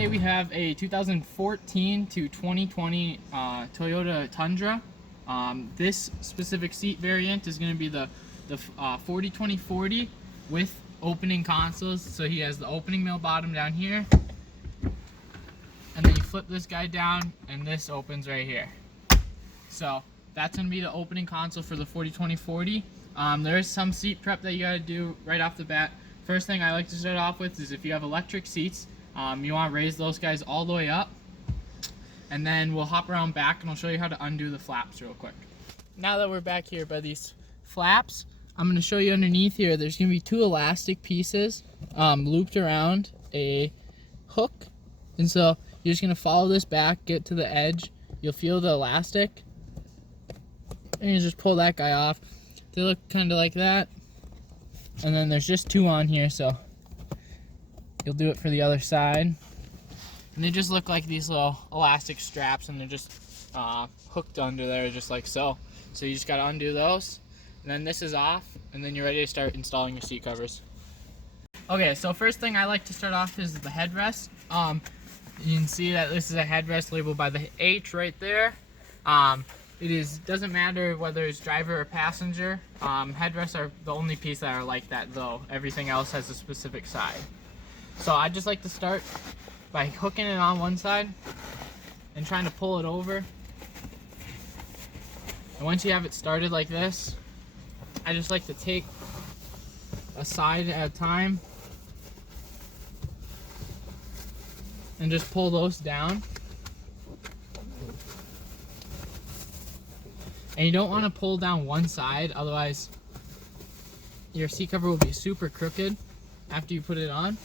today we have a 2014 to 2020 Toyota Tundra. This specific seat variant is going to be the 40-20-40 with opening consoles. So he has the opening middle bottom down here, and then you flip this guy down and this opens right here. So that's going to be the opening console for the 40-20-40. There is some seat prep that you got to do right off the bat. First thing I like to start off with is if you have electric seats, you want to raise those guys all the way up, and then we'll hop around back and I'll show you how to undo the flaps real quick. Now that we're back here by these flaps, I'm going to show you underneath here. There's going to be two elastic pieces looped around a hook, and so you're just going to follow this back, get to the edge, you'll feel the elastic, and you just pull that guy off. They look kind of like that, and then there's just two on here, so you'll do it for the other side. And they just look like these little elastic straps, and they're just hooked under there just like so. So you just got to undo those, and then this is off, and then you're ready to start installing your seat covers. Okay, so first thing I like to start off is the headrest. You can see that this is a headrest labeled by the H right there. Doesn't matter whether it's driver or passenger. Headrests are the only piece that are like that though. Everything else has a specific side. So I just like to start by hooking it on one side and trying to pull it over. And once you have it started like this, I just like to take a side at a time and just pull those down. And you don't want to pull down one side, otherwise your seat cover will be super crooked after you put it on.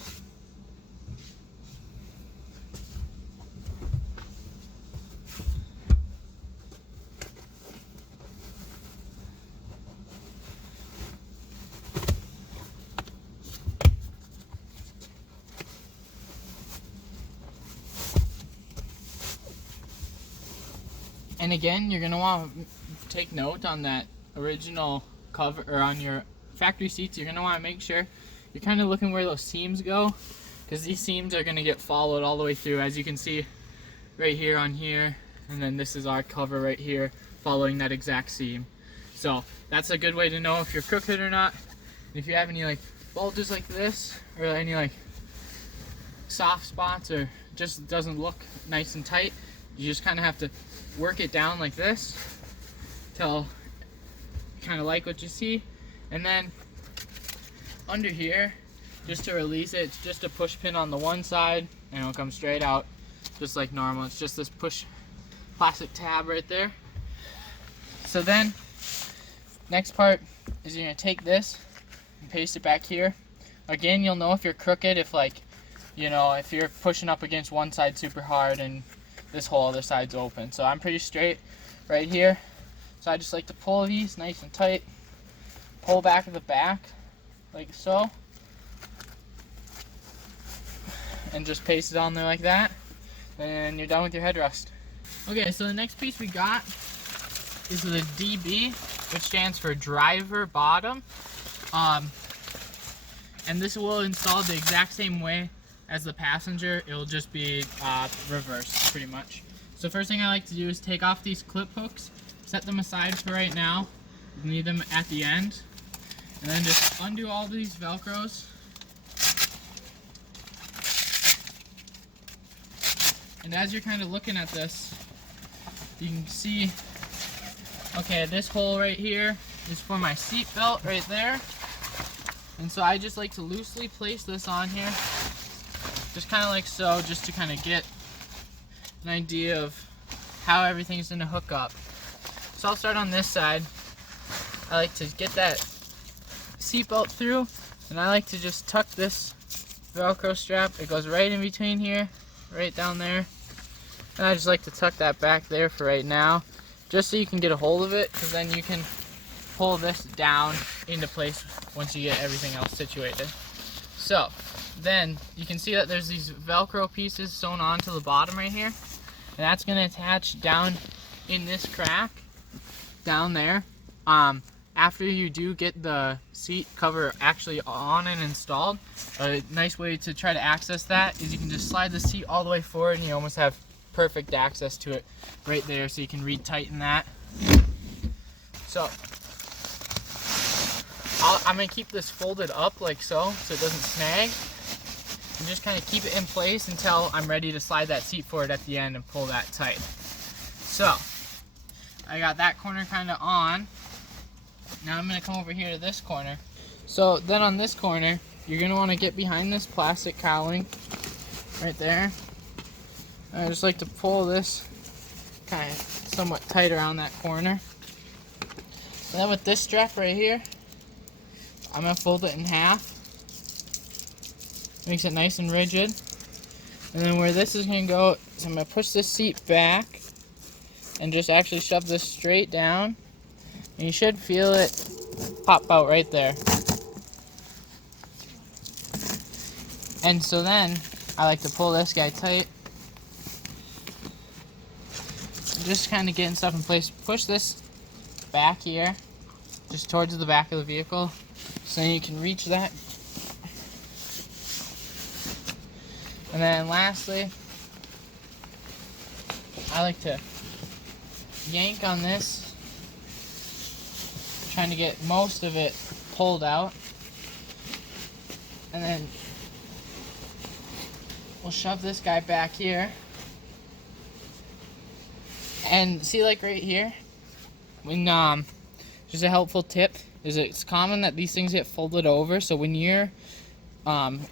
And again, you're going to want to take note on that original cover, or on your factory seats. You're going to want to make sure you're kind of looking where those seams go, because these seams are going to get followed all the way through, as you can see right here on here. And then this is our cover right here following that exact seam. So that's a good way to know if you're crooked or not. And if you have any like bulges like this, or any like soft spots, or just doesn't look nice and tight, you just kind of have to work it down like this till you kind of like what you see. And then under here, just to release it, it's just a push pin on the one side and it'll come straight out just like normal. It's just this push plastic tab right there. So then next part is you're going to take this and paste it back here. Again, you'll know if you're crooked if, like, you know, if you're pushing up against one side super hard and this whole other side's open. So I'm pretty straight right here. So I just like to pull these nice and tight, pull back at the back like so, and just paste it on there like that, and you're done with your headrest. Okay, so the next piece we got is the DB, which stands for driver bottom. And this will install the exact same way as the passenger. It'll just be reversed pretty much. So first thing I like to do is take off these clip hooks, set them aside for right now. We'll need them at the end, and then just undo all these velcros. And as you're kind of looking at this, you can see, okay, this hole right here is for my seat belt right there. And so I just like to loosely place this on here, just kind of like so, just to kind of get an idea of how everything's going to hook up. So I'll start on this side. I like to get that seatbelt through, and I like to just tuck this Velcro strap. It goes right in between here, right down there. And I just like to tuck that back there for right now, just so you can get a hold of it, because then you can pull this down into place once you get everything else situated. So then you can see that there's these Velcro pieces sewn onto the bottom right here, and that's going to attach down in this crack down there. after you do get the seat cover actually on and installed, a nice way to try to access that is you can just slide the seat all the way forward and you almost have perfect access to it right there, so you can retighten that. So I'm going to keep this folded up like so it doesn't snag, and just kind of keep it in place until I'm ready to slide that seat forward at the end and pull that tight. So I got that corner kind of on. Now I'm going to come over here to this corner. So then on this corner, you're going to want to get behind this plastic cowling right there. I just like to pull this kind of somewhat tight around that corner. And then with this strap right here, I'm going to fold it in half. Makes it nice and rigid. And then where this is going to go is I'm going to push this seat back and just actually shove this straight down. And you should feel it pop out right there. And so then I like to pull this guy tight. Just kind of getting stuff in place. Push this back here, just towards the back of the vehicle, so you can reach that. And then lastly, I like to yank on this, trying to get most of it pulled out. And then we'll shove this guy back here. And see, like right here, when just a helpful tip is it's common that these things get folded over, so when you're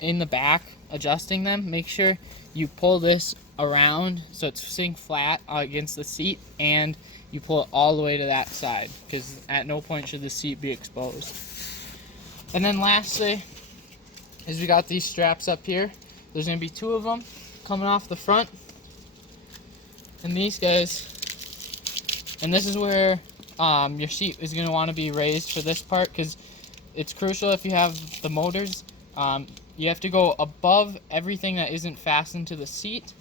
in the back adjusting them, make sure you pull this around so it's sitting flat against the seat, and you pull it all the way to that side, because at no point should the seat be exposed. And then lastly is we got these straps up here. There's going to be 2 of them coming off the front, and these guys, and this is where your seat is going to want to be raised for this part, because it's crucial if you have the motors. You have to go above everything that isn't fastened to the seat.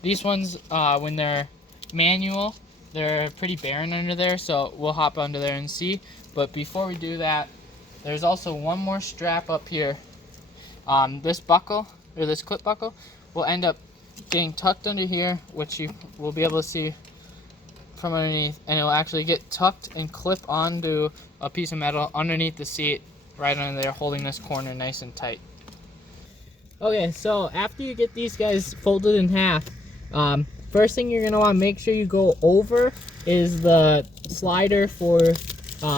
These ones, when they're manual, they're pretty barren under there, so we'll hop under there and see. But before we do that, there's also one more strap up here. This buckle, or this clip buckle, will end up getting tucked under here, which you will be able to see from underneath, and it will actually get tucked and clip onto a piece of metal underneath the seat, right under there, holding this corner nice and tight. Okay, so after you get these guys folded in half, first thing you're going to want to make sure you go over is the slider for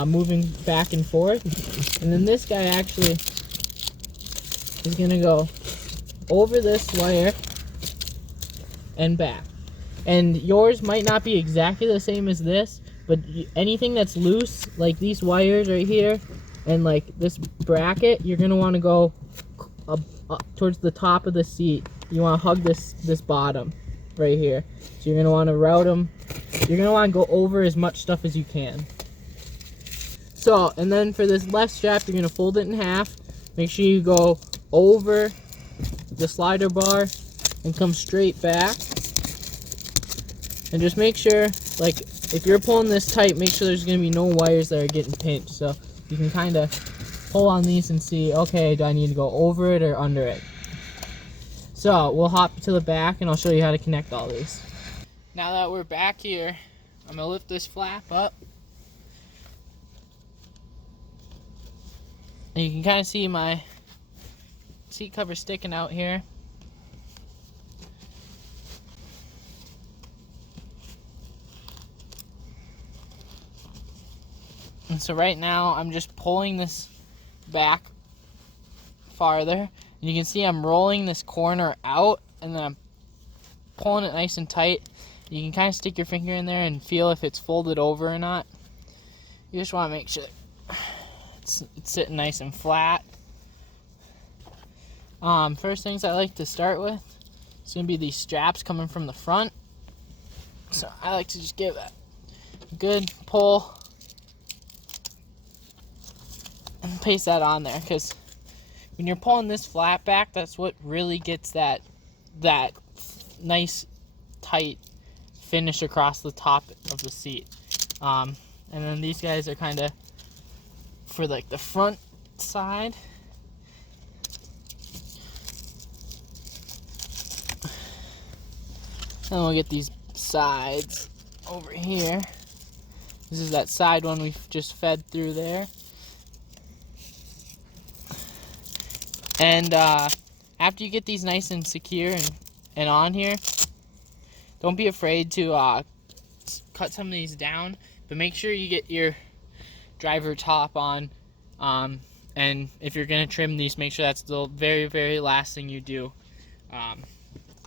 moving back and forth. And then this guy actually is going to go over this wire and back. And yours might not be exactly the same as this, but anything that's loose, like these wires right here, and like this bracket, you're going to want to go up towards the top of the seat. You want to hug this bottom right here. So you're going to want to route them. You're going to want to go over as much stuff as you can. So, and then for this left strap, you're going to fold it in half. Make sure you go over the slider bar and come straight back. And just make sure, like, if you're pulling this tight, make sure there's going to be no wires that are getting pinched. So you can kind of pull on these and see, okay, do I need to go over it or under it? So we'll hop to the back and I'll show you how to connect all these. Now that we're back here, I'm going to lift this flap up. And you can kind of see my seat cover sticking out here. And so right now I'm just pulling this back farther. And you can see I'm rolling this corner out and then I'm pulling it nice and tight. You can kind of stick your finger in there and feel if it's folded over or not. You just want to make sure it's sitting nice and flat. First things I like to start with, it's going to be these straps coming from the front. So I like to just give a good pull and paste that on there, because when you're pulling this flap back, that's what really gets that nice tight finish across the top of the seat. And And then these guys are kind of for like the front side. Then we'll get these sides over here. This is that side one we've just fed through there. And after you get these nice and secure and on here, don't be afraid to cut some of these down, but make sure you get your driver top on. And if you're gonna trim these, make sure that's the very, very last thing you do.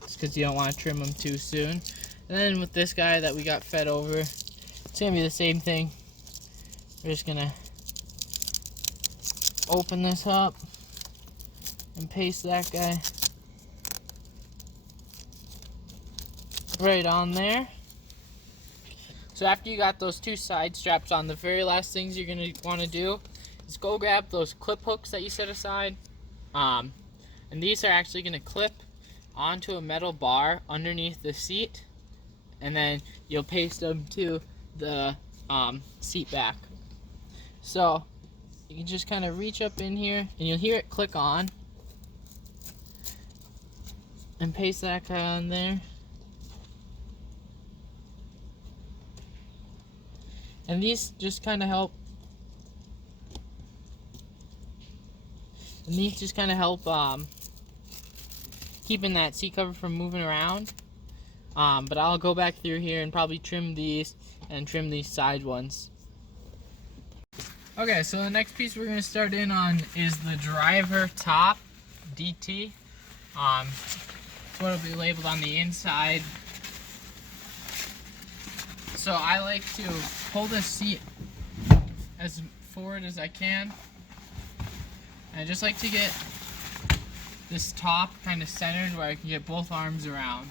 Just because you don't want to trim them too soon. And then with this guy that we got fed over, it's gonna be the same thing. We're just gonna open this up and paste that guy right on there. So after you got those two side straps on, the very last things you're gonna want to do is go grab those clip hooks that you set aside. And these are actually gonna clip onto a metal bar underneath the seat, and then you'll paste them to the seat back. So you can just kind of reach up in here and you'll hear it click on, and paste that guy on there. And these just kind of help. And these just kind of help keeping that seat cover from moving around. But I'll go back through here and probably trim these and trim these side ones. Okay, so the next piece we're going to start in on is the driver top DT. It's what will be labeled on the inside. So I like to pull this seat as forward as I can. And I just like to get this top kind of centered where I can get both arms around.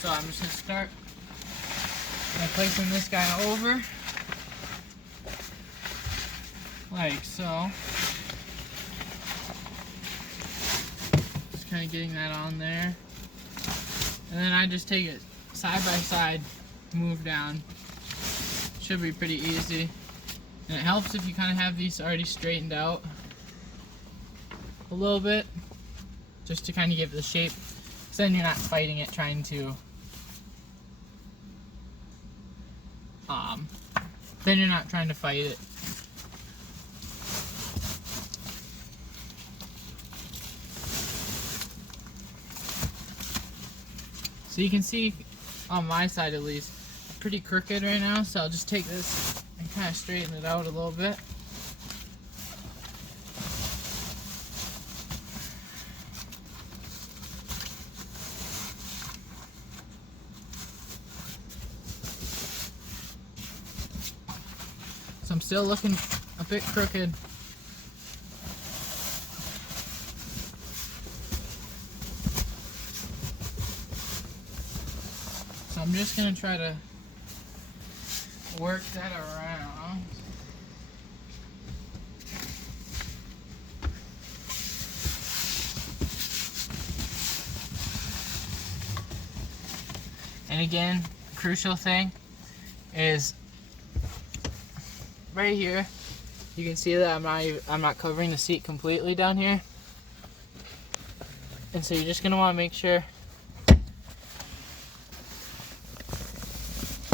So I'm just going to start by placing this guy over, like so. Just kind of getting that on there. And then I just take it side by side, move down. Should be pretty easy. And it helps if you kind of have these already straightened out a little bit, just to kind of give it the shape. So then you're not fighting it, trying to fight it. So you can see on my side at least, pretty crooked right now, so I'll just take this and kind of straighten it out a little bit. So I'm still looking a bit crooked. So I'm just gonna try to work that around. And again, crucial thing is right here. You can see that I'm not covering the seat completely down here. And so you're just gonna want to make sure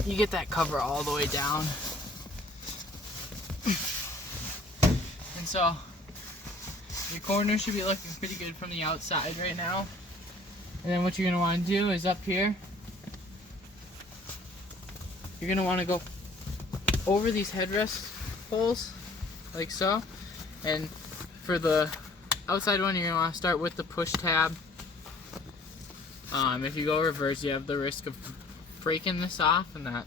you get that cover all the way down. And so your corner should be looking pretty good from the outside right now. And then what you're gonna want to do is up here, you're gonna want to go over these headrest holes like so. And for the outside one, you're gonna want to start with the push tab. If you go reverse, you have the risk of breaking this off, and that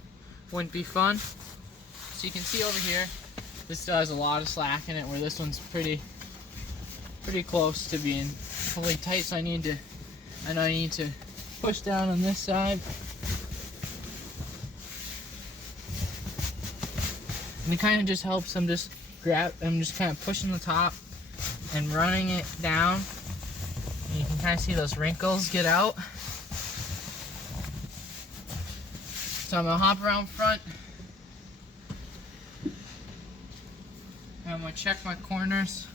wouldn't be fun. So you can see over here, this still has a lot of slack in it, where this one's pretty close to being fully tight. So I know I need to push down on this side. And it kind of just helps. I'm just kind of pushing the top and running it down. And you can kind of see those wrinkles get out. So I'm gonna hop around front And I'm going to check my corners.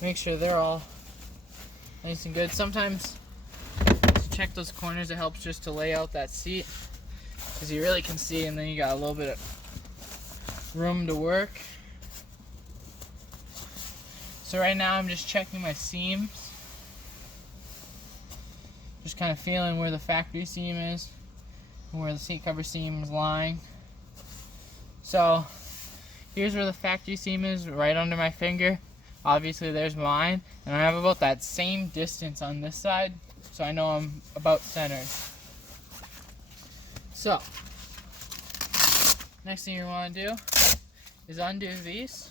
Make sure they're all nice and good. Sometimes to check those corners, it helps just to lay out that seat, because you really can see, and then you got a little bit of room to work. So right now I'm just checking my seams. Just kind of feeling where the factory seam is and where the seat cover seam is lying. So here's where the factory seam is, right under my finger. Obviously there's mine, and I have about that same distance on this side, so I know I'm about centered. So next thing you want to do is undo these.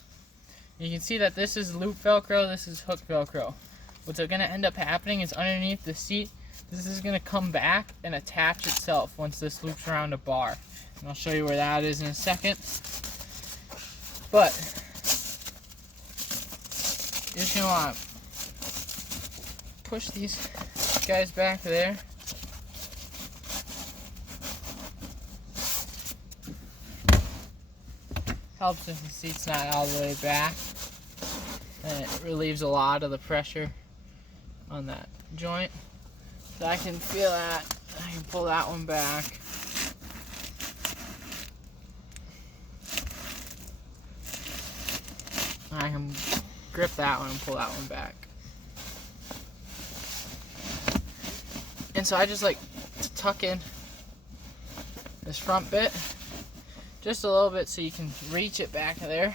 You can see that this is loop Velcro, this is hook Velcro. What's going to end up happening is underneath the seat, this is going to come back and attach itself once this loops around a bar. And I'll show you where that is in a second. But you're just going to want to push these guys back there. Helps if the seat's not all the way back, and it relieves a lot of the pressure on that joint. So I can feel that. I can pull that one back. I can grip that one and pull that one back. And so I just like to tuck in this front bit just a little bit so you can reach it back there.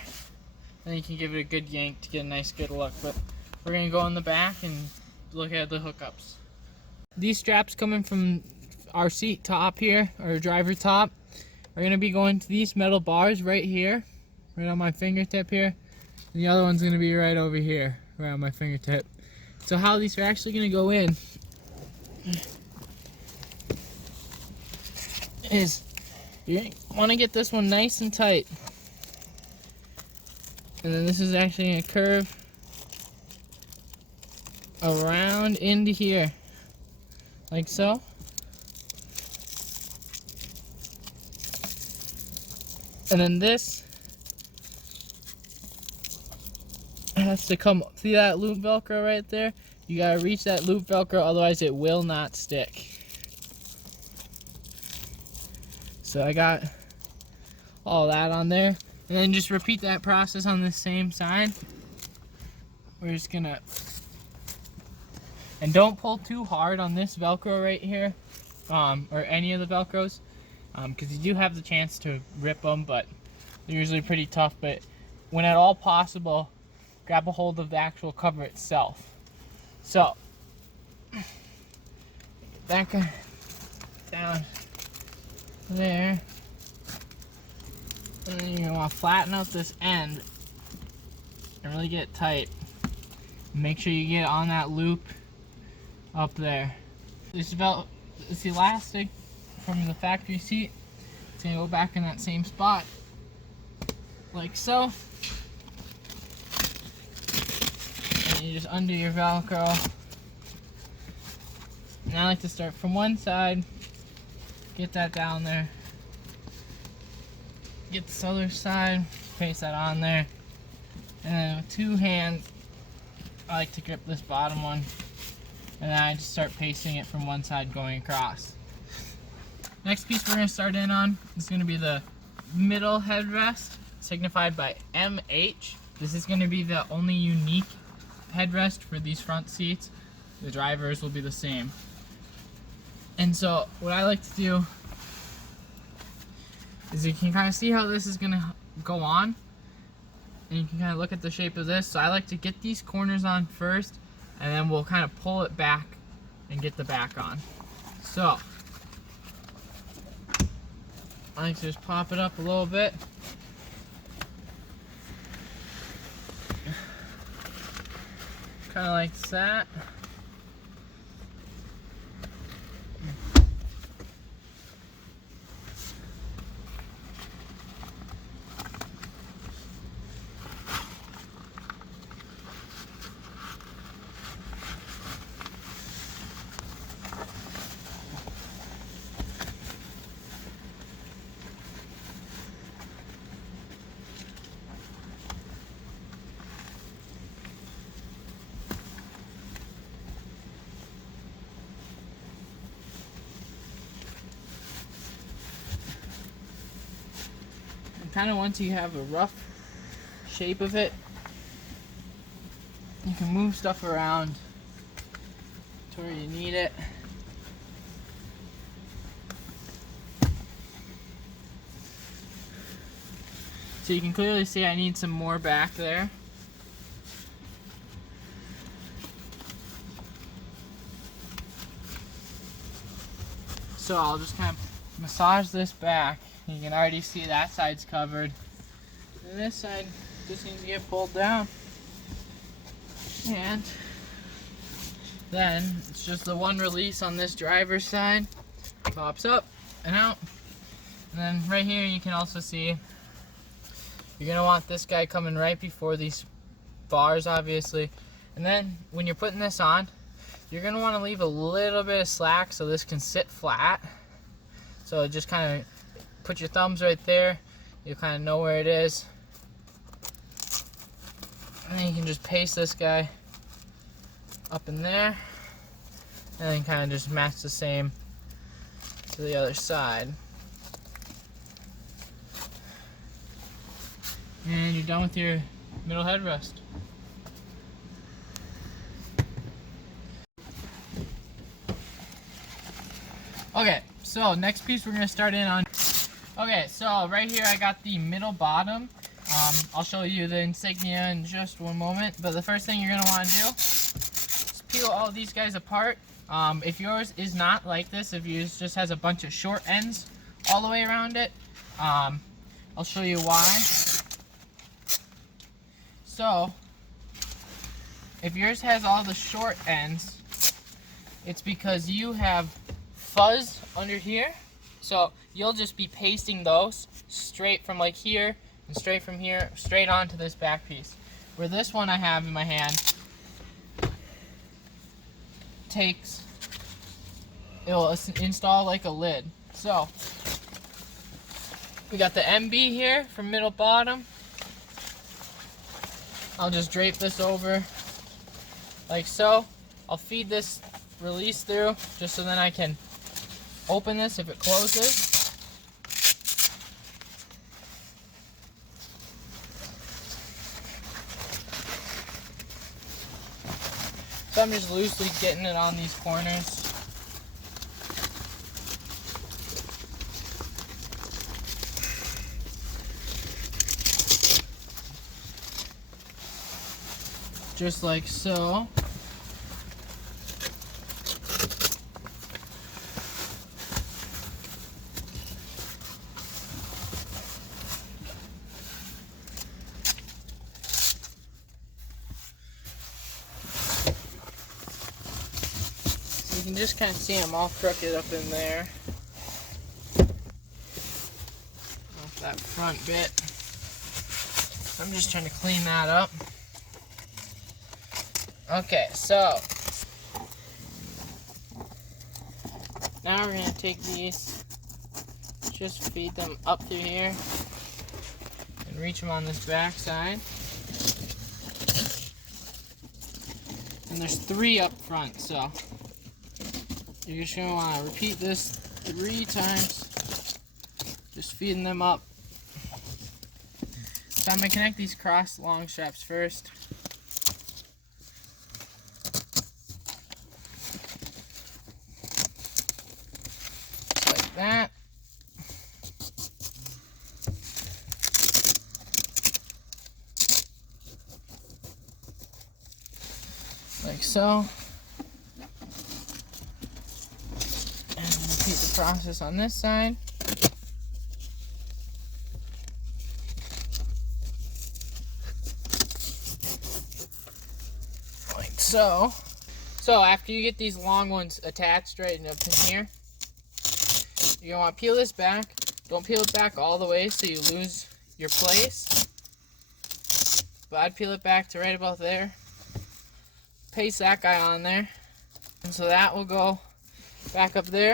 Then you can give it a good yank to get a nice good look. But we're going to go in the back and look at the hookups. These straps coming from our seat top here, or driver top, are going to be going to these metal bars right here, right on my fingertip here. And the other one's going to be right over here, right on my fingertip. So how these are actually going to go in is you want to get this one nice and tight. And then this is actually going to curve around into here, like so. And then this has to come, see that loop Velcro right there? You gotta reach that loop Velcro, otherwise it will not stick. So I got all that on there. And then just repeat that process on the same side. We're just gonna, and don't pull too hard on this Velcro right here, or any of the Velcros, because you do have the chance to rip them, but they're usually pretty tough. But when at all possible, grab a hold of the actual cover itself. So that guy down there, and then you're gonna want to flatten out this end and really get it tight. Make sure you get on that loop up there. This elastic from the factory seat, it's gonna go back in that same spot, like so. And you just undo your Velcro. And I like to start from one side, get that down there, get this other side, paste that on there, and then with two hands, I like to grip this bottom one, and then I just start pasting it from one side going across. Next piece we're going to start in on is going to be the middle headrest, signified by MH. This is going to be the only unique headrest for these front seats. The drivers will be the same. And so what I like to do is you can kind of see how this is going to go on, and you can kind of look at the shape of this. So I like to get these corners on first, and then we'll kind of pull it back and get the back on. So I like to just pop it up a little bit. Kind of like that. kind of once you have a rough shape of it, you can move stuff around to where you need it. So you can clearly see I need some more back there. So I'll just kind of massage this back. You can already see that side's covered. And this side just needs to get pulled down. And then it's just the one release on this driver's side. Pops up and out. And then right here you can also see you're going to want this guy coming right before these bars, obviously. And then when you're putting this on, you're going to want to leave a little bit of slack so this can sit flat. So just kind of put your thumbs right there. You kind of know where it is. And then you can just paste this guy up in there. And then kind of just match the same to the other side. And you're done with your middle headrest. Okay, so next piece we're going to start in on. Okay, so right here I got the middle bottom. I'll show you the insignia in just one moment, but the first thing you're going to want to do is peel all these guys apart. If yours is not like this, if yours just has a bunch of short ends all the way around it, I'll show you why. So, if yours has all the short ends, it's because you have fuzz under here. So you'll just be pasting those straight from like here and straight from here, straight onto this back piece. Where this one I have in my hand it'll install like a lid. So, we got the MB here from middle bottom. I'll just drape this over like so. I'll feed this release through just so then I can open this if it closes. So I'm just loosely getting it on these corners. Just like so. So you can just kind of see them all crooked up in there. Off that front bit. I'm just trying to clean that up. Okay, so now we're going to take these, just feed them up through here and reach them on this back side. And there's 3 up front, so you're just going to want to repeat this 3 times, just feeding them up. So I'm going to connect these cross long straps first. That. Like so. And repeat the process on this side. Like so. So after you get these long ones attached right up in here, you're going to want to peel this back. Don't peel it back all the way so you lose your place. But I'd peel it back to right about there. Paste that guy on there. And so that will go back up there.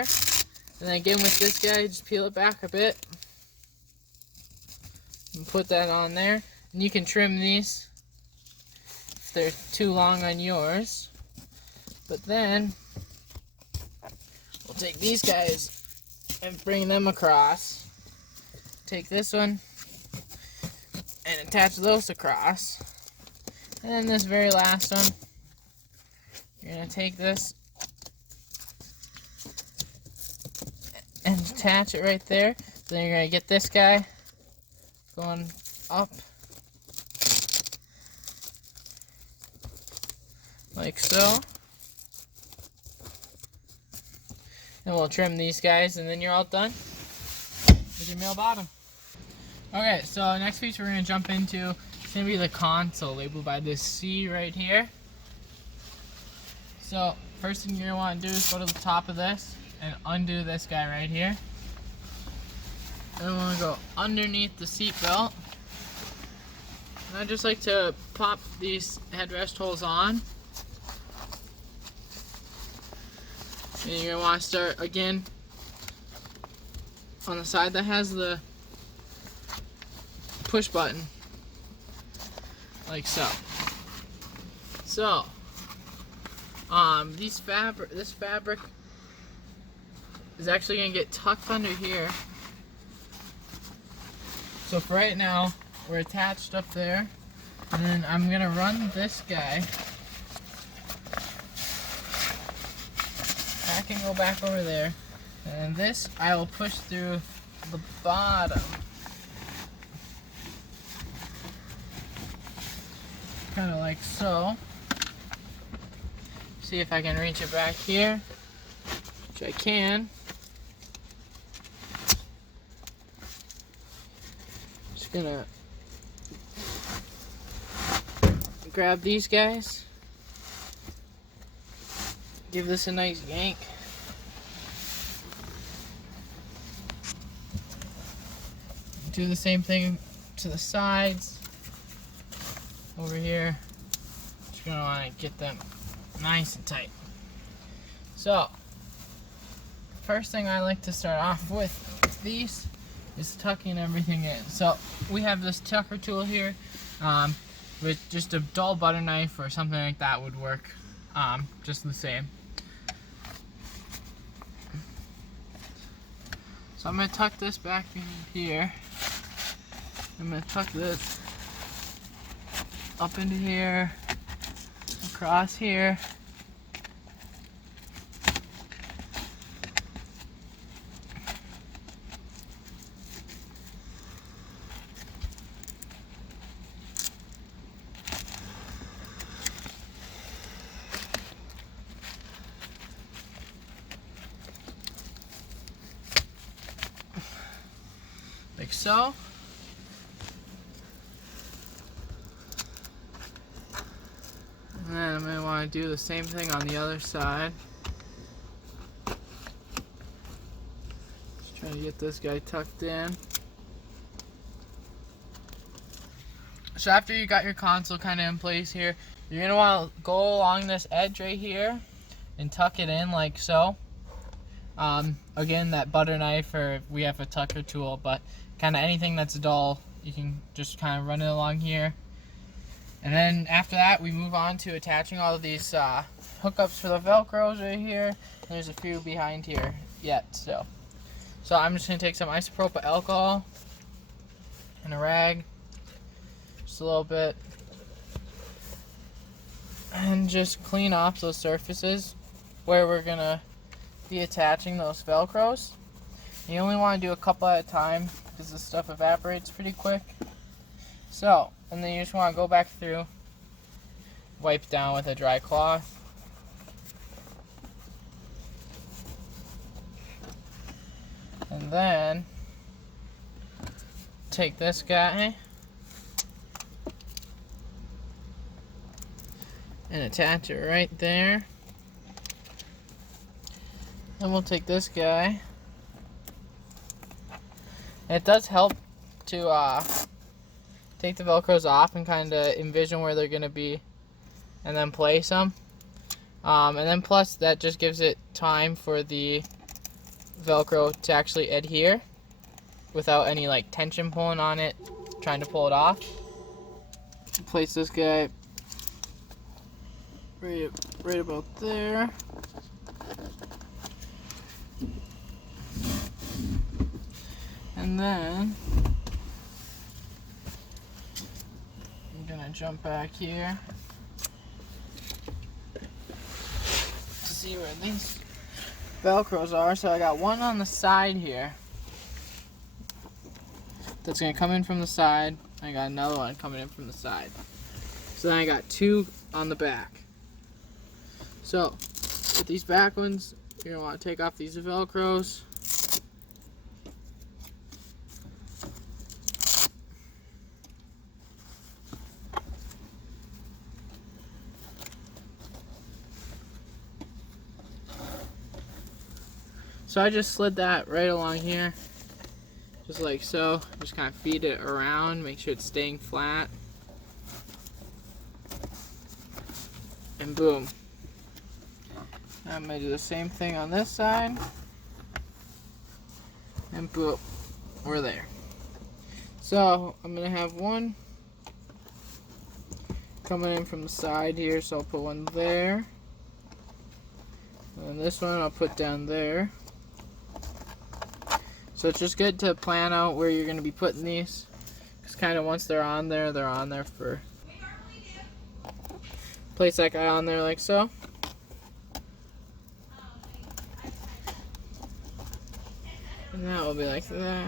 And then again with this guy, just peel it back a bit. And put that on there. And you can trim these if they're too long on yours. But then we'll take these guys and bring them across. Take this one and attach those across. And then this very last one, you're going to take this and attach it right there. Then you're going to get this guy going up like so. And we'll trim these guys, and then you're all done with your male bottom. Okay, so next feature we're going to jump into is going to be the console, labeled by this C right here. So first thing you're going to want to do is go to the top of this and undo this guy right here. Then we want to go underneath the seat belt. And I just like to pop these headrest holes on. And you're going to want to start again on the side that has the push button, like so. So, this fabric is actually going to get tucked under here. So for right now, we're attached up there, and then I'm going to run this guy back and go back over there, and this I will push through the bottom, kind of like so. See if I can reach it back here, which I can. Just gonna grab these guys, give this a nice yank. Do the same thing to the sides over here. Just gonna want to get them nice and tight. So first thing I like to start off with these is tucking everything in. So we have this tucker tool here, with just a dull butter knife or something like that would work just the same. So I'm going to tuck this back in here. I'm going to tuck this up into here, across here. Like so. And then I'm going to want to do the same thing on the other side. Just trying to get this guy tucked in. So after you got your console kind of in place here, you're going to want to go along this edge right here and tuck it in like so. Again, that butter knife, or we have a tucker tool, but kind of anything that's dull, you can just kind of run it along here. And then after that, we move on to attaching all of these hookups for the Velcros right here. And there's a few behind here yet still. So I'm just going to take some isopropyl alcohol and a rag, just a little bit, and just clean off those surfaces where we're going to be attaching those Velcros. You only want to do a couple at a time because this stuff evaporates pretty quick. So, and then you just want to go back through, wipe down with a dry cloth. And then take this guy and attach it right there. Then we'll take this guy. It does help to take the Velcros off and kind of envision where they're going to be and then place them. And then plus that just gives it time for the Velcro to actually adhere without any like tension pulling on it, trying to pull it off. Place this guy right about there. And then jump back here to see where these Velcros are. So I got one on the side here that's going to come in from the side. I got another one coming in from the side. So then I got two on the back. So with these back ones, you're going to want to take off these Velcros. So I just slid that right along here, just like so. Just kind of feed it around, make sure it's staying flat. And boom. Now I'm going to do the same thing on this side. And boom, we're there. So I'm going to have one coming in from the side here, so I'll put one there. And this one I'll put down there. So it's just good to plan out where you're going to be putting these, because kind of once they're on there for place that guy on there like so. And that will be like that.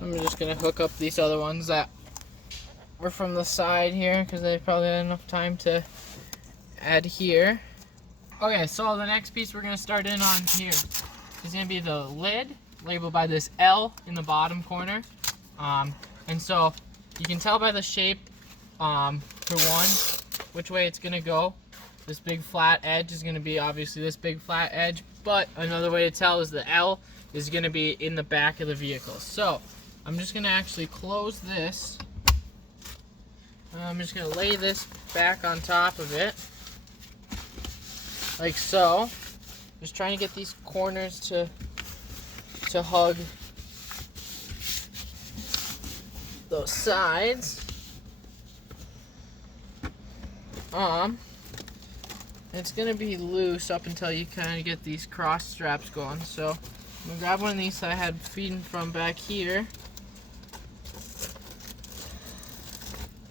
I'm just going to hook up these other ones that were from the side here, because they probably had enough time to add here. Okay, so the next piece we're going to start in on here is going to be the lid, labeled by this L in the bottom corner. And so you can tell by the shape, for one, which way it's gonna go. This big flat edge is gonna be obviously this big flat edge, but another way to tell is the L is gonna be in the back of the vehicle. So I'm just gonna actually close this. I'm just gonna lay this back on top of it, like so. Just trying to get these corners to hug those sides. It's gonna be loose up until you kind of get these cross straps going. So I'm gonna grab one of these that I had feeding from back here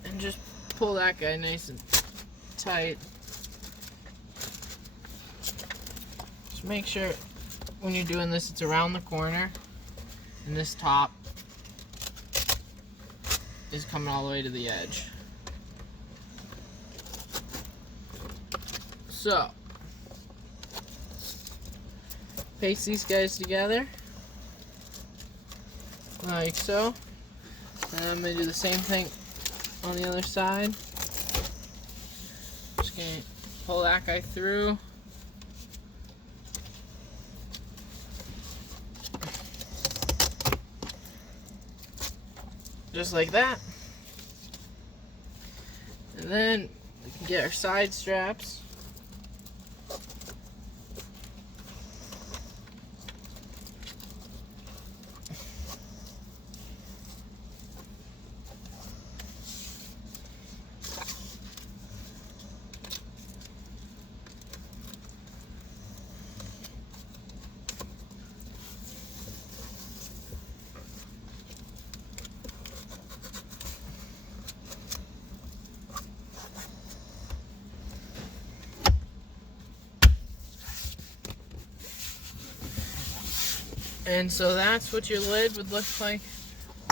and just pull that guy nice and tight. Just make sure when you're doing this, it's around the corner, and this top is coming all the way to the edge. So, paste these guys together, like so. And I'm going to do the same thing on the other side. Just going to pull that guy through. Just like that. And then we can get our side straps. And so that's what your lid would look like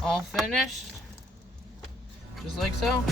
all finished, just like so.